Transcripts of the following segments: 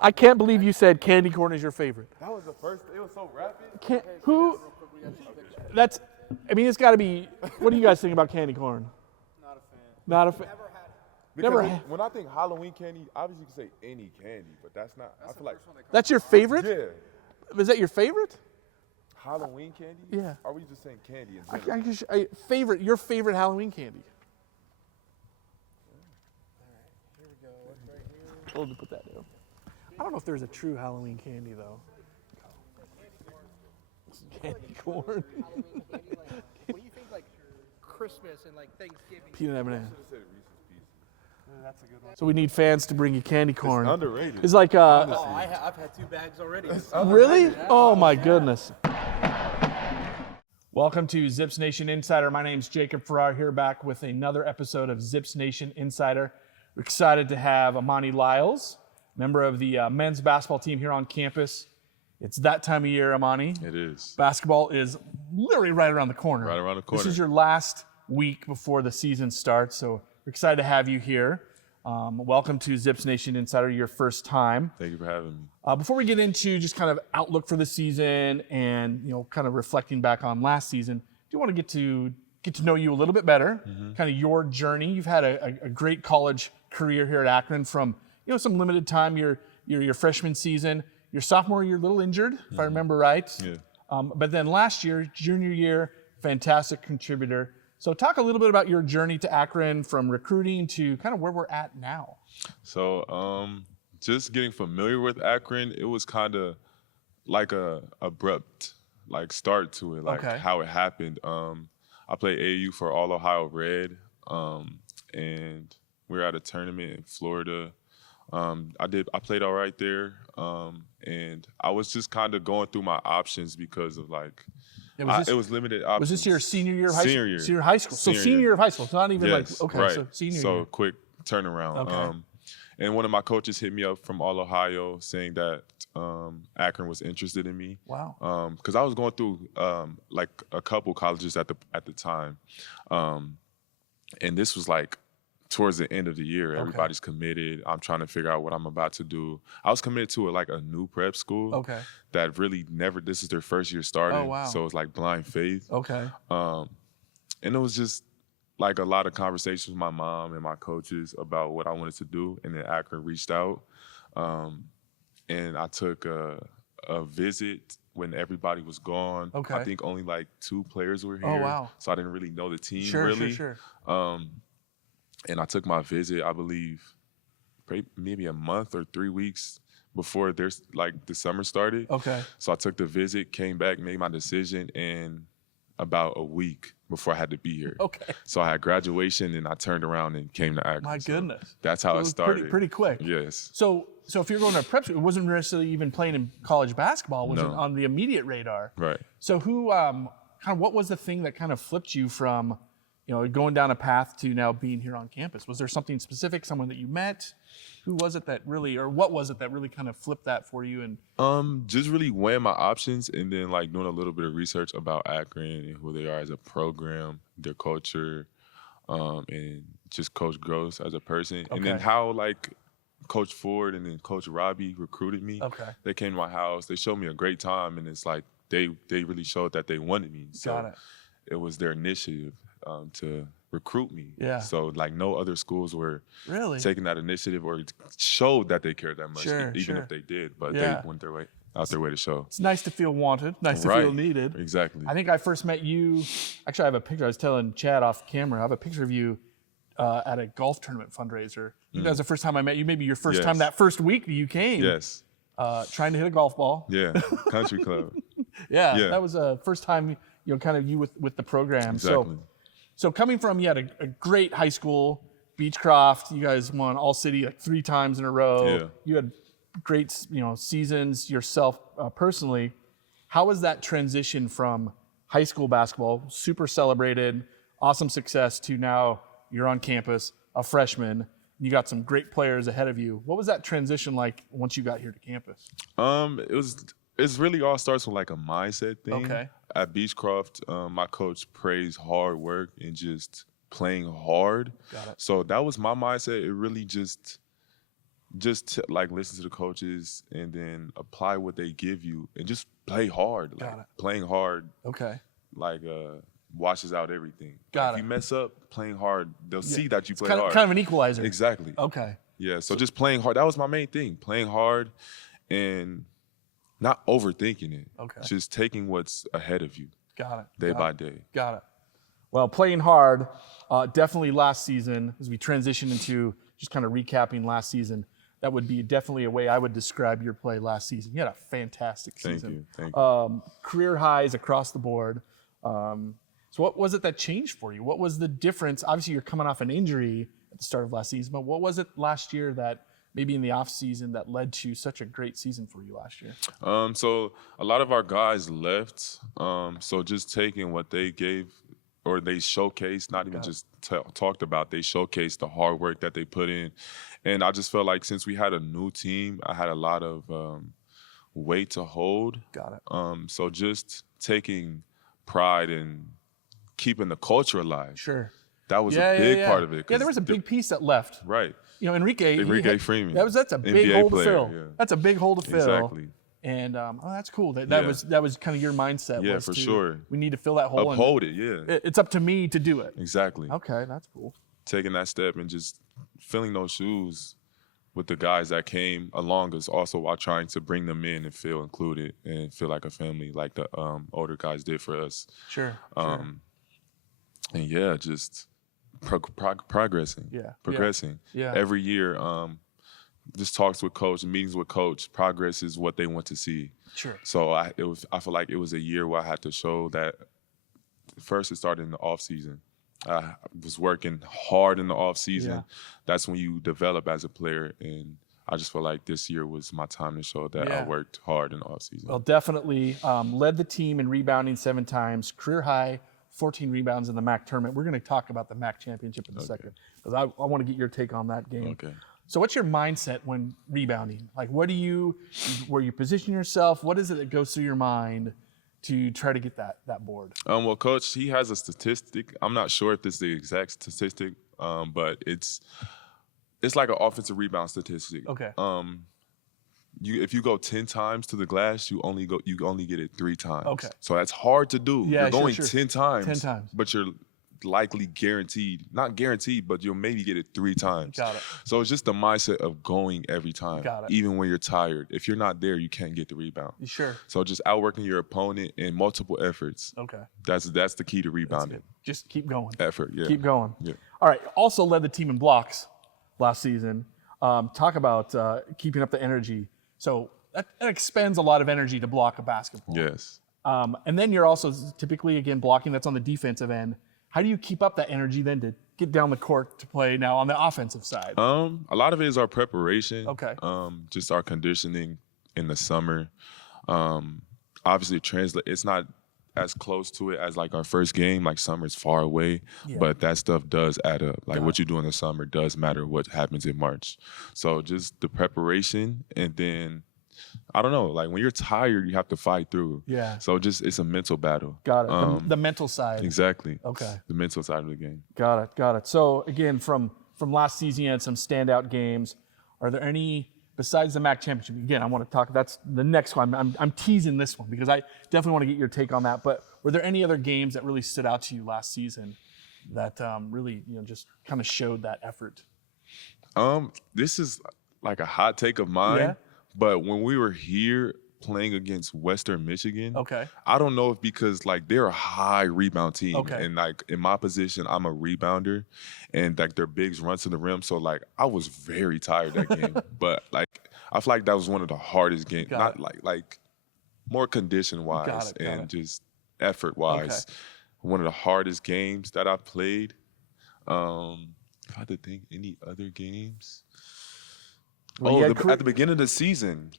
I can't believe you said candy corn is your favorite. That was the first. It was so rapid. That's, I mean, it's got to be, what do you guys think about candy corn? Not a fan. Not a fan. Never had. When I think Halloween candy, obviously you can say any candy, but that's not. I feel like That's your favorite? yeah. Is that your favorite? Halloween candy? Yeah. Or are we just saying candy in general? Your favorite Halloween candy? Here we go. What's right here? Hold to put that down. I don't know if there's a true Halloween candy though. Candy corn. Halloween candy, like, what do you think, like Christmas and like Thanksgiving? Peanut M&M. Should've said Reese's Pieces. That's a good one. So we need fans to bring you candy corn. It's underrated. It's like I've had 2 bags already. really? Oh my goodness. Welcome to Zips Nation Insider. My name's Jacob Farrar here back with another episode of Zips Nation Insider. We're excited to have Amani Lyles, member of the men's basketball team here on campus. It's that time of year, Amani. It is. Basketball is literally right around the corner. Right around the corner. This is your last week before the season starts, so we're excited to have you here. Welcome to Zips Nation Insider, your first time. Thank you for having me. Before we get into just kind of outlook for the season and kind of reflecting back on last season, do you want to get to know you a little bit better, kind of your journey. You've had a great college career here at Akron from some limited time, your freshman season. Your sophomore year, a little injured, if I remember right. Yeah. But then last year, junior year, fantastic contributor. So talk a little bit about your journey to Akron from recruiting to kind of where we're at now. So just getting familiar with Akron, it was kind of like a abrupt start to it, Okay. how it happened. I played AAU for All Ohio Red, and we were at a tournament in Florida. I played all right there, and I was just kind of going through my options because of it was limited options. Was this your senior year of high school? Senior year. Senior high school. So senior year of high school. It's not even Yes, okay. right. So senior year. So quick turnaround. Okay. And one of my coaches hit me up from All Ohio saying that Akron was interested in me. Wow. Because I was going through a couple colleges at the time, and this was towards the end of the year. Okay. Everybody's committed. I'm trying to figure out what I'm about to do. I was committed to a new prep school. Okay. That really this is their first year starting. Oh, wow. So it's blind faith. Okay. And it was just a lot of conversations with my mom and my coaches about what I wanted to do. And then Akron reached out. And I took a visit when everybody was gone. Okay. I think only 2 players were here. Oh, wow. So I didn't really know the team Sure. really. Sure. And I took my visit, I believe, maybe a month or 3 weeks before the summer started. Okay. So I took the visit, came back, made my decision, and about a week before I had to be here. Okay. So I had graduation, and I turned around and came to Akron. My goodness. That's how So it was started. Pretty quick. Yes. So if you're going to prep school, it wasn't necessarily even playing in college basketball, it wasn't No. on the immediate radar. Right. So what was the thing that kind of flipped you from, going down a path to now being here on campus? Was there something specific, someone that you met? Who was it that really, or what was it that really kind of flipped that for you? And Just really weighing my options and then doing a little bit of research about Akron and who they are as a program, their culture, and just Coach Gross as a person. And then Okay. how Coach Ford and then Coach Robbie recruited me. Okay. They came to my house. They showed me a great time, and it's they really showed that they wanted me. So Got it. It was their initiative to recruit me. Yeah. So no other schools were Really? taking that initiative or showed that they cared that much, Sure, even sure. if they did. But Yeah. they went out their way to show. It's nice to feel wanted, nice to Right. feel needed. Exactly. I think I first met you, actually I have a picture, I was telling Chad off camera, I have a picture of you at a golf tournament fundraiser. I think that was the first time I met you, maybe your first Yes. time that first week that you came. Yes. Trying to hit a golf ball. Yeah. Country club. Yeah, Yeah. that was the first time, kind of you with the program. Exactly. So coming from, you had a great high school, Beechcroft, you guys won all city 3 times in a row. Yeah. You had great, seasons yourself personally. How was that transition from high school basketball, super celebrated, awesome success, to now you're on campus, a freshman, you got some great players ahead of you. What was that transition like once you got here to campus? It's really all starts with a mindset thing. Okay. At Beechcroft, my coach praised hard work and just playing hard. Got it. So that was my mindset. It really just like listen to the coaches and then apply what they give you and just play hard. Got Like it. playing hard, Okay. like washes out everything. Got If it. you mess up playing hard, they'll see that you It's play kind hard. of an equalizer. Exactly. Okay. Yeah. So just playing hard. That was my main thing. Playing hard and not overthinking it. Okay. Just taking what's ahead of you Got it. day Got by it. day. Got it. Well, playing hard, definitely last season, as we transition into just kind of recapping last season, that would be definitely a way I would describe your play last season. You had a fantastic season. Thank you. Career highs across the board. So what was it that changed for you? What was the difference? Obviously, you're coming off an injury at the start of last season, but what was it last year that maybe in the off season that led to such a great season for you last year? So a lot of our guys left. So just taking what they gave or they showcased, not even just talked about, they showcased the hard work that they put in. And I just felt like since we had a new team, I had a lot of weight to hold. Got it. So just taking pride in keeping the culture alive. Sure. That was a big part of it. Yeah, there was a big piece that left. Right. You know, Enrique Freeman. That's a big NBA hole player, to fill. yeah. That's a big hole to fill. Exactly. And that's cool. That Yeah. was kind of your mindset. Yeah, was for to, sure. We need to fill that hole. Uphold it, yeah. It's up to me to do it. Exactly. Okay, that's cool. Taking that step and just filling those shoes with the guys that came along us also while trying to bring them in and feel included and feel like a family like the older guys did for us. Sure. And yeah, just progressing. Yeah. Progressing. Yeah. Every year, just talks with coach, meetings with coach, progress is what they want to see. Sure. So I feel like it was a year where I had to show that. First, it started in the off season. I was working hard in the off season. Yeah. That's when you develop as a player, and I just feel like this year was my time to show that I worked hard in the off season. Well, definitely led the team in rebounding 7 times, career high 14 rebounds in the MAC tournament. We're going to talk about the MAC championship in a second because I want to get your take on that game. Okay. So what's your mindset when rebounding? Like, where you position yourself? What is it that goes through your mind to try to get that board? Well, coach, he has a statistic. I'm not sure if this is the exact statistic, but it's like an offensive rebound statistic. Okay. If you go 10 times to the glass, you only get it 3 times. Okay. So that's hard to do. Yeah, you're going sure. 10 times. 10 times. But you're likely not guaranteed, but you'll maybe get it 3 times. Got it. So it's just the mindset of going every time. Got it. Even when you're tired. If you're not there, you can't get the rebound. Sure. So just outworking your opponent in multiple efforts. Okay. That's the key to rebounding. Just keep going. Effort, yeah. Keep going. Yeah. All right. Also led the team in blocks last season. Talk about keeping up the energy. So that expends a lot of energy to block a basketball. Yes. And then you're also typically, again, blocking. That's on the defensive end. How do you keep up that energy then to get down the court to play now on the offensive side? A lot of it is our preparation. Okay. Just our conditioning in the summer. Obviously, it's not as close to it as like our first game. Like summer's far away, but that stuff does add up. Like what you do in the summer does matter what happens in March. So just the preparation, and then I don't know, like when you're tired, you have to fight through. Yeah. So it's a mental battle. Got it. The mental side. Exactly. Okay. The mental side of the game. Got it. So again, from last season, you had some standout games. Are there any, besides the MAC championship? Again, I want to talk. That's the next one. I'm teasing this one because I definitely want to get your take on that. But were there any other games that really stood out to you last season that really just kind of showed that effort? This is like a hot take of mine. Yeah. But when we were here playing against Western Michigan, Okay. I don't know if because like they're a high rebound team, Okay. and like in my position, I'm a rebounder, and like their bigs run to the rim, so like I was very tired that game. But like I feel like that was one of the hardest games, Got not like more condition wise Got and it. just effort wise. One of the hardest games that I've played. If I had to think any other games. Well, At the beginning of the season,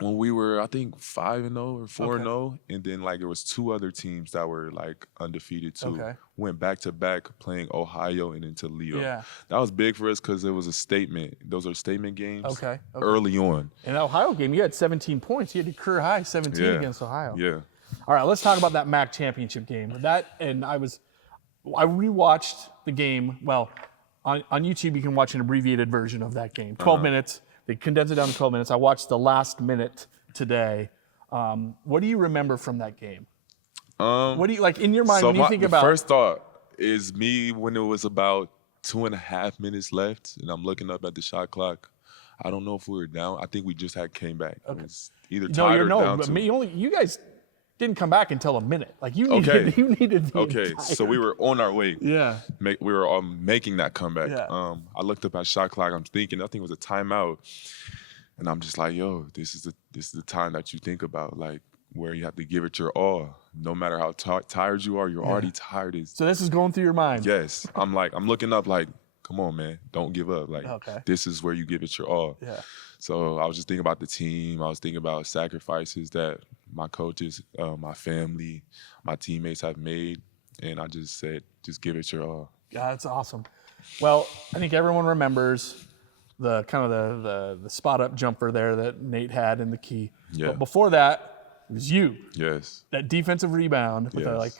when we were, I think 5-0 or 4-0, and then like there was 2 other teams that were like undefeated too. Okay. Went back to back playing Ohio and then Toledo. Yeah. That was big for us because it was a statement. Those are statement games. Okay. Early on. In the Ohio game, you had 17 points. You had a career high 17 Yeah. against Ohio. Yeah. All right, let's talk about that MAC championship game. I rewatched the game. Well, on YouTube, you can watch an abbreviated version of that game. 12 minutes. They condensed it down to 12 minutes. I watched the last minute today. What do you remember from that game? What do you like in your mind when you think about? The first thought is me when it was about 2.5 minutes left, and I'm looking up at the shot clock. I don't know if we were down. I think we just came back. Okay. It was either tied or down. But you guys didn't come back until a minute. Like you needed the Okay, so we were on our way. Yeah. We were making that comeback. Yeah. I looked up at shot clock. I'm thinking, I think it was a timeout, and I'm just like, yo, this is the time that you think about, like where you have to give it your all, no matter how tired you are. You're already tired. So this is going through your mind. Yes. I'm looking up, like, come on, man, don't give up. Like, this is where you give it your all. Yeah. So I was just thinking about the team. I was thinking about sacrifices that my coaches, my family, my teammates have made. And I just said, just give it your all. Yeah, that's awesome. Well, I think everyone remembers the kind of the spot up jumper there that Nate had in the key. Yeah. But before that, it was you. Yes. That defensive rebound with Yes.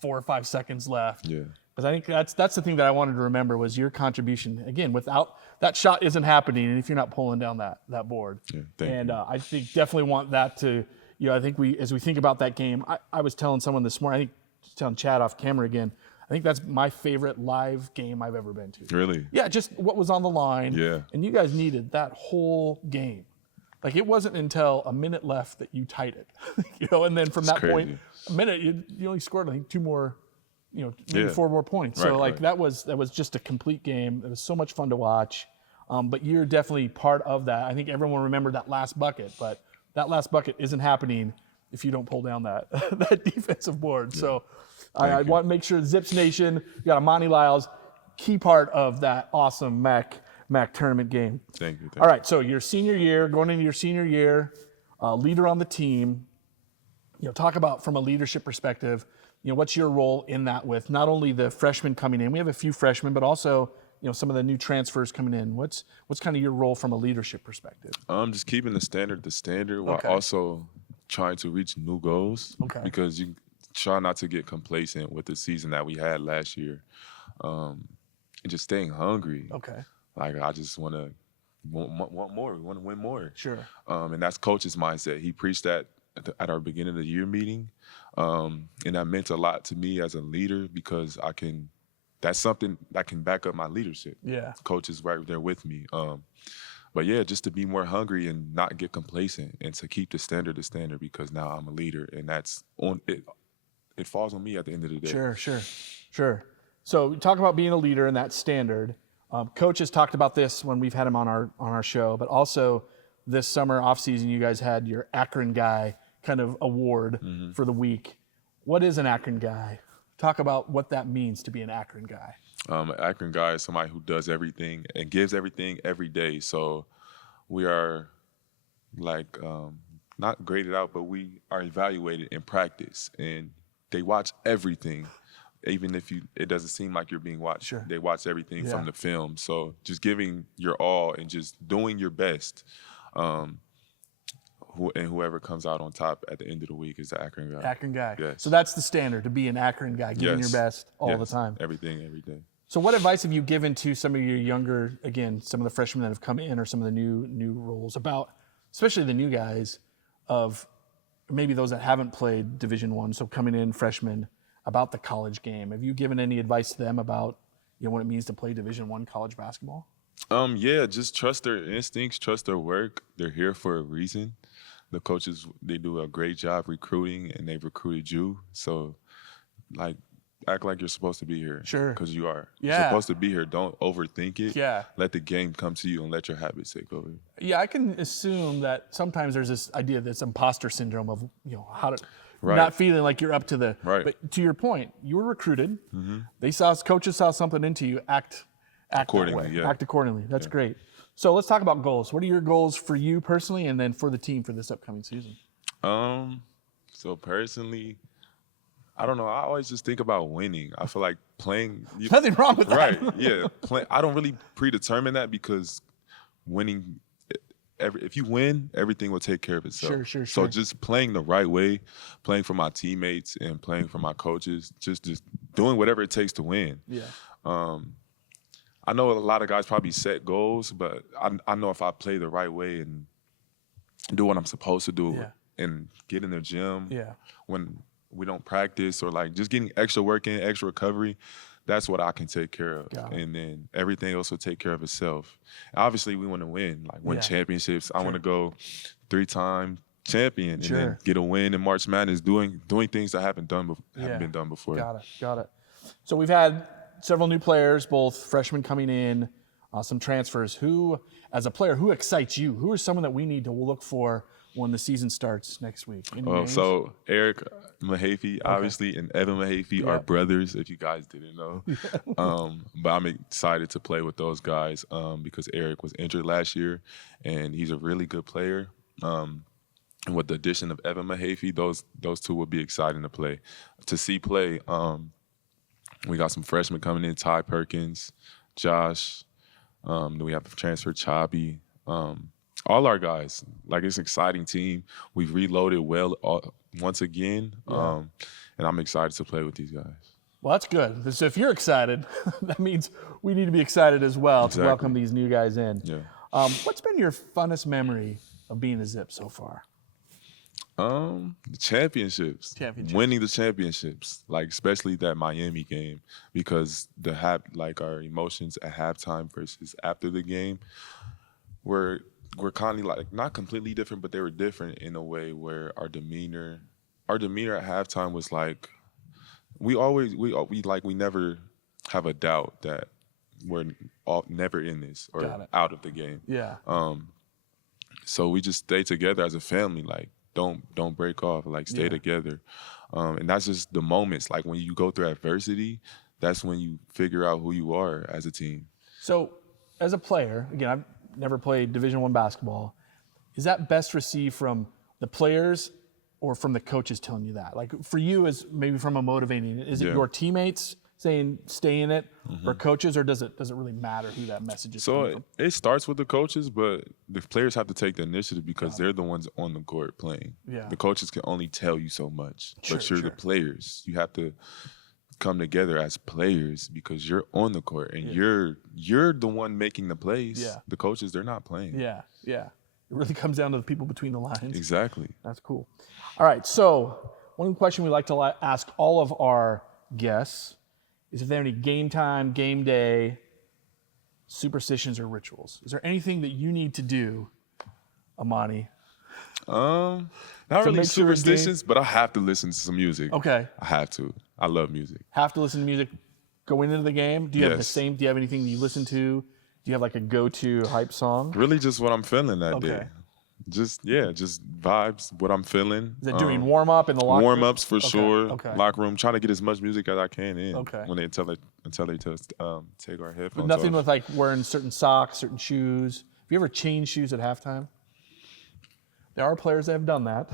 4 or 5 seconds left. Yeah. Because I think that's the thing that I wanted to remember was your contribution. Again, without that shot isn't happening, and if you're not pulling down that board. Yeah, thank you. I think definitely want that to, I think as we think about that game, I was telling someone this morning, I think just telling Chad off camera again, I think that's my favorite live game I've ever been to. Really? Yeah, just what was on the line. Yeah. And you guys needed that whole game. Like it wasn't until a minute left that you tied it, and then from that point, a minute, you only scored, I think, 2 more, maybe 4 more points. So that was just a complete game. It was so much fun to watch. But you're definitely part of that. I think everyone remembered that last bucket, but that last bucket isn't happening if you don't pull down that that defensive board. Yeah. So I want to make sure Zips Nation, you got Amani Lyles, key part of that awesome MAC tournament game. Thank you. All right, so your senior year, going into your senior year, leader on the team. Talk about from a leadership perspective. What's your role in that with not only the freshmen coming in? We have a few freshmen, but also some of the new transfers coming in. What's kind of your role from a leadership perspective? Just keeping the standard while also trying to reach new goals. Okay. Because you try not to get complacent with the season that we had last year, and just staying hungry. Okay. Like I just want more. We want to win more. Sure. And that's coach's mindset. He preached that at our beginning of the year meeting, and that meant a lot to me as a leader because that's something that can back up my leadership. Yeah. Coach is right there with me. But yeah, just to be more hungry and not get complacent and to keep the standard because now I'm a leader and that's on it. It falls on me at the end of the day. Sure. So talk about being a leader and that standard. Coach has talked about this when we've had him on our show, but also this summer off season, you guys had your Akron Guy kind of award for the week. What is an Akron Guy? Talk about what that means to be an Akron Guy. An Akron Guy is somebody who does everything and gives everything every day. So we are not graded out, but we are evaluated in practice, and they watch everything. Even if it doesn't seem like you're being watched, Sure. They watch everything from the film. So just giving your all and just doing your best. Whoever comes out on top at the end of the week is the Akron Guy. Akron Guy. Yes. So that's the standard, to be an Akron Guy, giving your best all the time. Everything, every day. So what advice have you given to some of your younger, again, some of the freshmen that have come in or some of the new roles about, especially the new guys, of maybe those that haven't played Division I, so coming in freshmen, about the college game? Have you given any advice to them about what it means to play Division I college basketball? Just trust their instincts, trust their work. They're here for a reason. The coaches, they do a great job recruiting, and they've recruited you. So, act like you're supposed to be here. Sure. Because you are. Yeah. You're supposed to be here. Don't overthink it. Yeah. Let the game come to you and let your habits take over. Yeah, I can assume that sometimes there's this idea, this imposter syndrome of, how to Right. not feeling like you're up to the. Right. But to your point, you were recruited. Mm-hmm. Coaches saw something into you. Act Accordingly, that way. yeah. Act accordingly. That's great. So let's talk about goals. What are your goals for you personally, and then for the team for this upcoming season? So personally, I don't know. I always just think about winning. I feel like playing. Nothing wrong with that. Right? Yeah. I don't really predetermine that because winning. If you win, everything will take care of itself. Sure. So just playing the right way, playing for my teammates and playing for my coaches, just doing whatever it takes to win. Yeah. I know a lot of guys probably set goals, but I know if I play the right way and do what I'm supposed to do and get in the gym when we don't practice or like just getting extra work in, extra recovery, that's what I can take care of. And then everything else will take care of itself. Obviously, we want to win, like win championships. I want to go 3-time champion and then get a win in March Madness, doing things that haven't been done before. Got it. So we've had several new players, both freshmen coming in, some transfers. Who, as a player, who excites you? Who is someone that we need to look for when the season starts next week? So Eric Mahaffey, obviously, and Evan Mahaffey are brothers, if you guys didn't know. But I'm excited to play with those guys because Eric was injured last year, and he's a really good player. And with the addition of Evan Mahaffey, those two will be exciting to see play. We got some freshmen coming in, Ty Perkins, Josh. Then we have the transfer Choppy. All our guys. Like, it's an exciting team. We've reloaded well once again, and I'm excited to play with these guys. Well, that's good. So if you're excited, that means we need to be excited as well to welcome these new guys in. What's been your funnest memory of being a Zip so far? The championships. Winning the championships, like especially that Miami game, because our emotions at halftime versus after the game were kind of like not completely different, but they were different in a way where our demeanor at halftime was like we never have a doubt that we're never in this or out of the game. So we just stay together as a family, like. Don't break off, like stay together. And that's just the moments, like when you go through adversity, that's when you figure out who you are as a team. So as a player, again, I've never played Division I basketball. Is that best received from the players or from the coaches telling you that? Like for you, is maybe from a motivating, is it your teammates saying stay in it or coaches, or does it really matter who that message is coming from? It starts with the coaches, but the players have to take the initiative because they're the ones on the court playing. The coaches can only tell you so much, but you're the players. You have to come together as players because you're on the court and you're the one making the plays. The coaches, they're not playing. It really comes down to the people between the lines. Exactly. That's cool. All right, so one question we like to ask all of our guests is if they have any game time, game day, superstitions or rituals. Is there anything that you need to do, Amani? Not really superstitions, but I have to listen to some music. Okay. I have to. I love music. Have to listen to music going into the game? Do you have do you have anything that you listen to? Do you have like a go-to hype song? Really just what I'm feeling that day. Just vibes, what I'm feeling. Is it doing warm-up in the locker room? Warm-ups for sure. Locker room, trying to get as much music as I can in when they tell they take our headphones But nothing off. with like wearing certain socks, certain shoes. Have you ever changed shoes at halftime? There are players that have done that.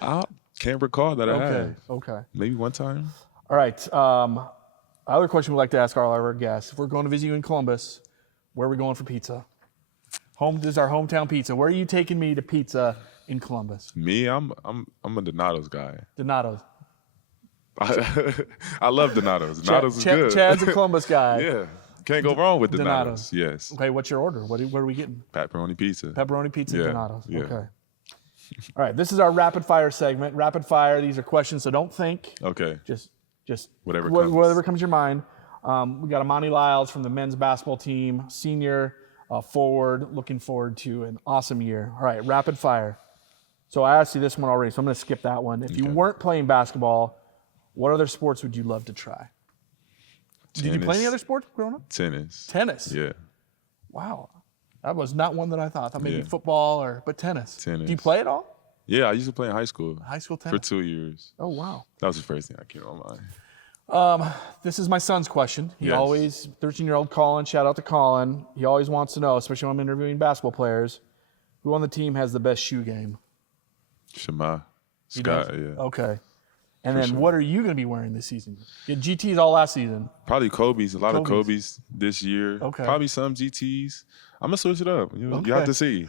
I can't recall that I have. Okay. Maybe one time. All right. Other question we like to ask all our guests. If we're going to visit you in Columbus, where are we going for pizza? This is our hometown pizza. Where are you taking me to pizza in Columbus? Me, I'm a Donato's guy. Donato's. I love Donato's. Donato's is good. Chad's a Columbus guy. Yeah. Can't go wrong with Donato's. Yes. Okay, what's your order? What are we getting? Pepperoni pizza. Pepperoni pizza, Donato's. Yeah. Okay. All right, this is our rapid fire segment. Rapid fire, these are questions, so don't think. Okay. Just whatever comes to your mind. We got Amani Lyles from the men's basketball team, senior, forward, looking forward to an awesome year. All right, rapid fire. So I asked you this one already, so I'm going to skip that one. If you weren't playing basketball, what other sports would you love to try? Tennis. Did you play any other sports growing up? Tennis. Tennis? Yeah. Wow. That was not one that I thought. I thought maybe football but tennis. Tennis. Do you play at all? Yeah, I used to play in high school. High school tennis? For 2 years. Oh, wow. That was the first thing that came to mind. This is my son's question. He always, 13-year-old Colin, shout out to Colin. He always wants to know, especially when I'm interviewing basketball players, who on the team has the best shoe game? Shema. Scott, Okay. And then what are you going to be wearing this season? You had GTs all last season. Probably Kobe's. A lot of Kobe's this year. Okay. Probably some GTs. I'm going to switch it up. You have to see.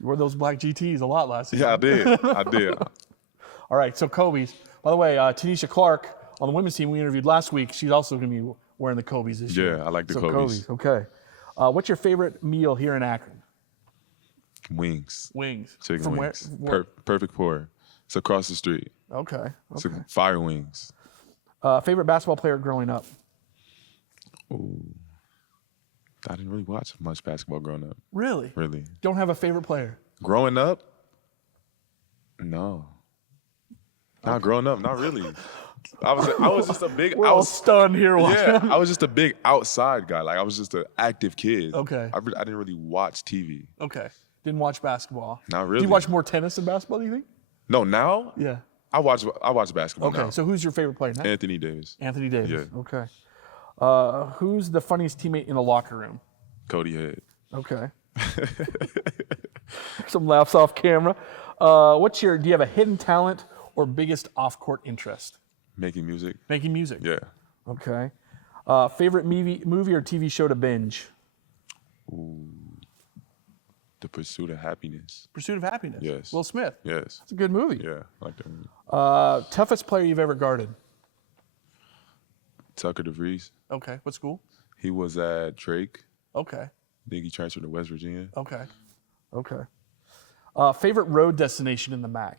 You wore those black GTs a lot last season. Yeah, I did. All right, so Kobe's. By the way, Tanisha Clark on the women's team we interviewed last week, she's also going to be wearing the Kobe's this year. Yeah, I like the So Kobe's. Okay. What's your favorite meal here in Akron? Wings. Wings. Chicken From wings. where? Perfect pour. It's across the street. Okay. It's a fire wings. Favorite basketball player growing up? Ooh. I didn't really watch much basketball growing up. Really? Really. Don't have a favorite player? Growing up? No. Not growing up, not really. I was just a big We're all stunned here watching. Yeah, I was just a big outside guy. Like I was just an active kid. Okay. I didn't really watch TV. Okay. Didn't watch basketball. Not Do really. you watch more tennis than basketball, do you think? No, now Yeah. I watch basketball Okay. now. So who's your favorite player now? Anthony Davis, Anthony Davis. Yeah. Okay. Who's the funniest teammate in the locker room? Cody Head. Okay. Some laughs off camera. Do you have a hidden talent or biggest off-court interest? Making music. Making music. Yeah. Okay. Favorite movie or TV show to binge? Ooh. The Pursuit of Happiness. Pursuit of Happiness. Yes. Will Smith. Yes. It's a good movie. Yeah, I like that movie. Toughest player you've ever guarded? Tucker DeVries. Okay. What school? He was at Drake. Okay. I think he transferred to West Virginia. Okay. Okay. Favorite road destination in the MAC?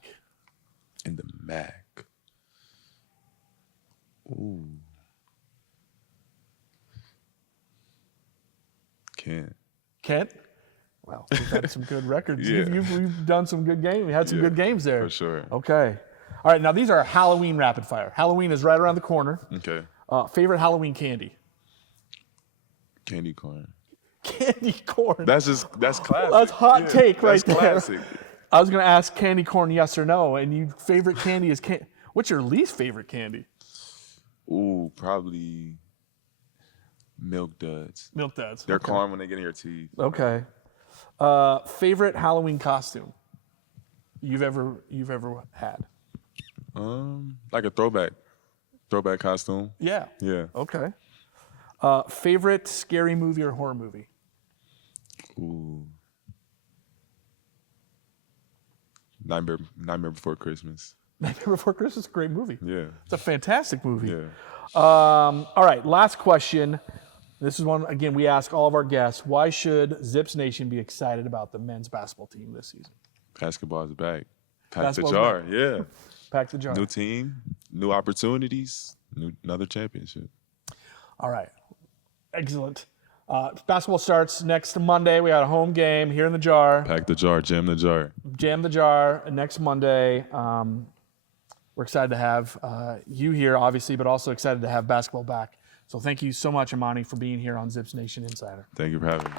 In the MAC. Ooh. Kent? Well, we've had some good records. Yeah. We've done some good games. We had some good games there. For sure. Okay. All right. Now, these are Halloween rapid fire. Halloween is right around the corner. Okay. Favorite Halloween candy? Candy corn. Candy corn. That's classic. That's hot take right that's there. Classic. I was going to ask candy corn, yes or no, and your favorite candy is What's your least favorite candy? Ooh, probably Milk Duds. Milk Duds. They're Okay. calm when they get in your teeth. Okay. Favorite Halloween costume you've ever had? Like a throwback costume. Yeah. Yeah. Okay. Favorite scary movie or horror movie? Ooh. Nightmare Before Christmas. Nightmare Before Christmas is a great movie. Yeah. It's a fantastic movie. Yeah. All right, last question. This is one, again, we ask all of our guests. Why should Zips Nation be excited about the men's basketball team this season? Basketball is back. Pack the Basketball's jar. back. Yeah. Pack the jar. New team, new opportunities, another championship. All right. Excellent. Basketball starts next Monday. We got a home game here in the jar. Pack the jar, jam the jar. Jam the jar next Monday. We're excited to have you here, obviously, but also excited to have basketball back. So thank you so much, Amani, for being here on Zips Nation Insider. Thank you for having me.